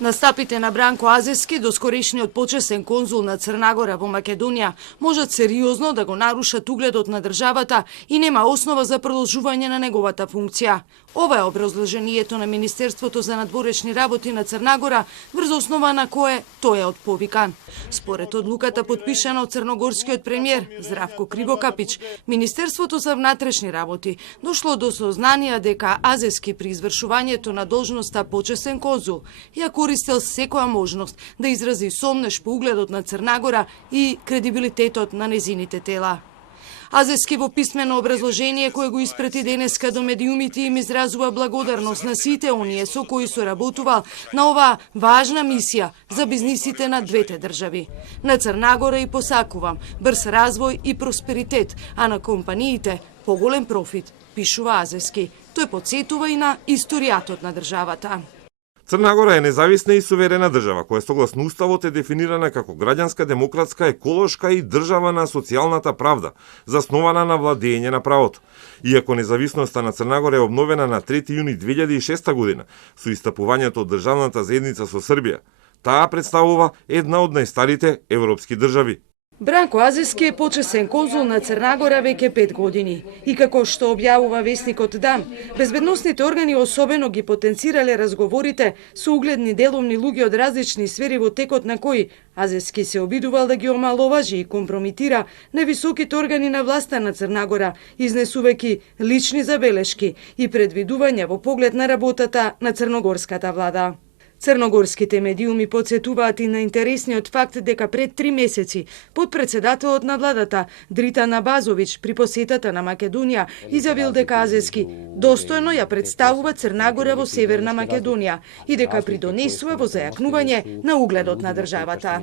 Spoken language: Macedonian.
Настапите на Бранко Азески, доскорешниот почесен конзул на Црнагора во Македонија, можат сериозно да го нарушат угледот на државата и нема основа за продолжување на неговата функција. Ова е образложението на Министерството за надворешни работи на Црнагора, врз основа на кое тој е отповикан. Според одлуката подпишана од црногорскиот премиер Здравко Кривокапич, Министерството за внатрешни работи дошло до сознание дека Азески при извршувањето на должноста почесен конзул ја користел секоја можност да изрази сомнеш по угледот на Црнагора и кредибилитетот на незините тела. Азески во писмено образложение кое го испрати денеска до медиумите им изразува благодарност на сите оние со кои соработувал на оваа важна мисија за бизнисите на двете држави. На Црнагора и посакувам брз развој и просперитет, а на компаниите поголем профит, пишува Азески. Тој потсетува и на историјатот на државата. Црнагора е независна и суверена држава, која согласно уставот е дефинирана како граѓанска, демократска, еколошка и држава на социјалната правда, заснована на владење на правото. Иако независноста на Црнагора е обновена на 3 јуни 2006 година со истапувањето од државната заедница со Србија, таа представува една од најстарите европски држави. Бранко Азески е почесен конзул на Црнагора веќе 5 години. И како што објавува весникот Дан, безбедносните органи особено ги потенцирале разговорите со угледни деловни луѓе од различни сфери во текот на кои Азески се обидувал да ги омаловажи и компромитира невисоките органи на власта на Црнагора, изнесувајќи лични забелешки и предвидувања во поглед на работата на црногорската влада. Црногорските медиуми подсетуваат и на интересниот факт дека пред 3 месеци подпредседателот на владата Дритан Абазовиќ при посетата на Македонија изјавил дека Азески достојно ја представува Црнагора во Северна Македонија и дека придонесува во зајакнување на угледот на државата.